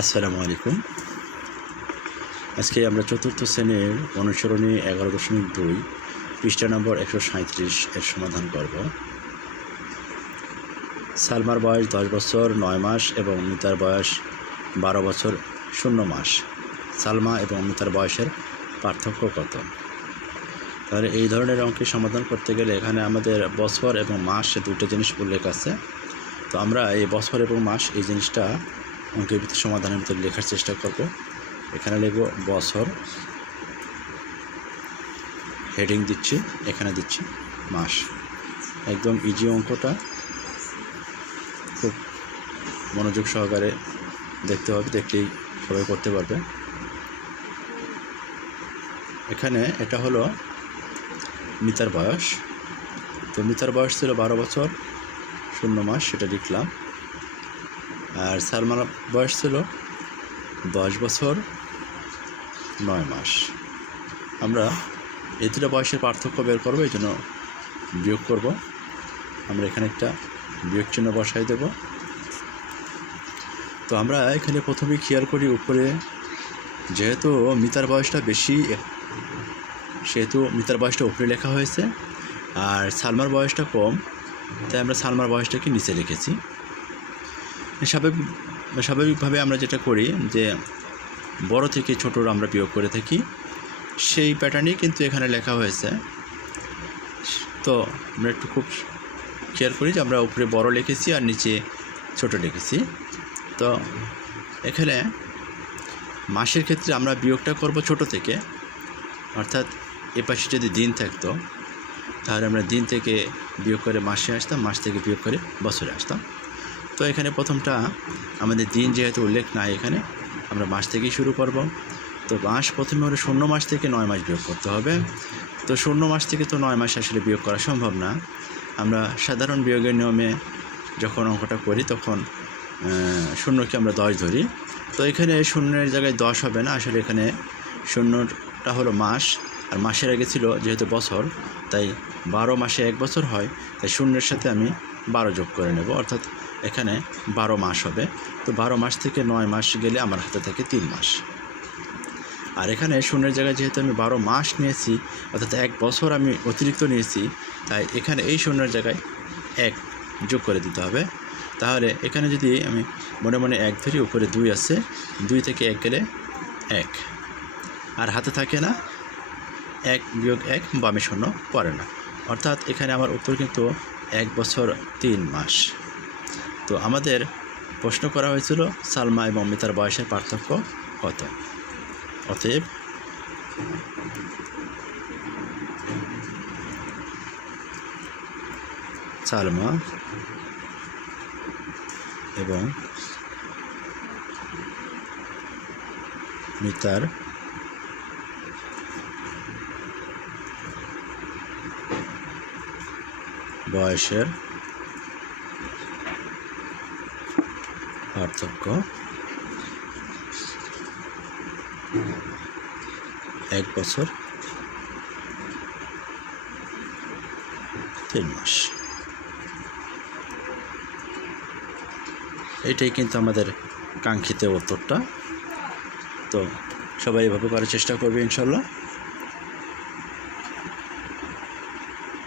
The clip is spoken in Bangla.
আসসালামু আলাইকুম। আজকে আমরা চতুর্থ শ্রেণীর অনুসরণী 11.2 পৃষ্ঠা নম্বর 137 এর সমাধান করব। সালমার বয়স 10 বছর 9 মাস এবং মিতার বয়স 12 বছর 0 মাস। সালমা এবং মিতার বয়সের পার্থক্য কত? তাহলে এই ধরনের অঙ্কের সমাধান করতে গেলে এখানে আমাদের বছর এবং মাস দুটো জিনিস উল্লেখ আছে। তো আমরা এই বছর এবং মাস এই জিনিসটা অঙ্কের ভিতরে সমাধানের ভিতরে লেখার চেষ্টা করব। এখানে লিখব বছর, হেডিং দিচ্ছি, এখানে দিচ্ছি মাস। একদম ইজি অঙ্কটা, খুব মনোযোগ সহকারে দেখতে হবে, দেখলেই সবাই করতে পারবে। এখানে এটা হলো মিতার বয়স। তো মিতার বয়স ছিল 12 বছর 0 মাস, সেটা লিখলাম। আর সালমার বয়স ছিল 10 বছর 9 মাস। আমরা এই দুটো বয়সের পার্থক্য বের করবো, এই জন্য বিয়োগ করব। আমরা এখানে একটা বিয়োগ চিহ্ন বসাই দেব। তো আমরা এখানে প্রথমে খেয়াল করি উপরে, যেহেতু মিতার বয়সটা বেশি সেহেতু মিতার বয়সটা উপরে লেখা হয়েছে, আর সালমার বয়সটা কম, তাই আমরা সালমার বয়সটাকে নিচে রেখেছি। স্বাভাবিকভাবে আমরা যেটা করি যে বড় থেকে ছোটোর আমরা বিয়োগ করে থাকি, সেই প্যাটার্নই কিন্তু এখানে লেখা হয়েছে। তো আমরা একটু খুব খেয়াল করি যে আমরা উপরে বড় লিখেছি আর নিচে ছোট লিখেছি। তো এখানে মাসের ক্ষেত্রে আমরা বিয়োগটা করব ছোট থেকে, অর্থাৎ এ পাশে যদি দিন থাকতো তাহলে আমরা দিন থেকে বিয়োগ করে মাসে আসতাম, মাস থেকে বিয়োগ করে বছরে আসতাম। তো এখানে প্রথমটা আমাদের দিন যেহেতু উল্লেখ নাই, এখানে আমরা মাস থেকেই শুরু করব। তো মাস প্রথমে হলো 0 মাস থেকে 9 মাস বিয়োগ করতে হবে। তো 0 মাস থেকে তো 9 মাস আসলে বিয়োগ করা সম্ভব না। আমরা সাধারণ বিয়োগের নিয়মে যখন অঙ্কটা করি তখন শূন্যকে আমরা 10 ধরি। তো এখানে শূন্যের জায়গায় 10 হবে না, আসলে এখানে শূন্যটা হলো মাস, আর মাসের আগে ছিল যেহেতু বছর, তাই 12 মাসে 1 বছর হয়, তাই শূন্যের সাথে আমি 12 যোগ করে নেব, অর্থাৎ এখানে 12 মাস হবে। তো 12 মাস থেকে 9 মাস গেলে আমার হাতে থাকে 3 মাস। আর এখানে শূন্যের জায়গায় যেহেতু আমি 12 মাস নিয়েছি, অর্থাৎ 1 বছর আমি অতিরিক্ত নিয়েছি, তাই এখানে এই শূন্যের জায়গায় 1 যোগ করে দিতে হবে। তাহলে এখানে যদি আমি মনে মনে 1 ধরি, উপরে 2 আছে, 2 থেকে 1 গেলে 1, আর হাতে থাকে না 1 বিয়োগ 1, বামে শূন্য পড়ে না, অর্থাৎ এখানে আমার উত্তর কিন্তু 1 বছর 3 মাস। তো আমাদের প্রশ্ন করা হয়েছিল সালমা এবং মিতার বয়সের পার্থক্য কত। অতএব সালমা এবং মিতার বয়সের পার্থক্য 1 বছর 3 মাস। এটাই কিন্তু আমাদের কাঙ্ক্ষিত উত্তরটা। তো সবাই এভাবে করার চেষ্টা করবে ইনশাল্লাহ।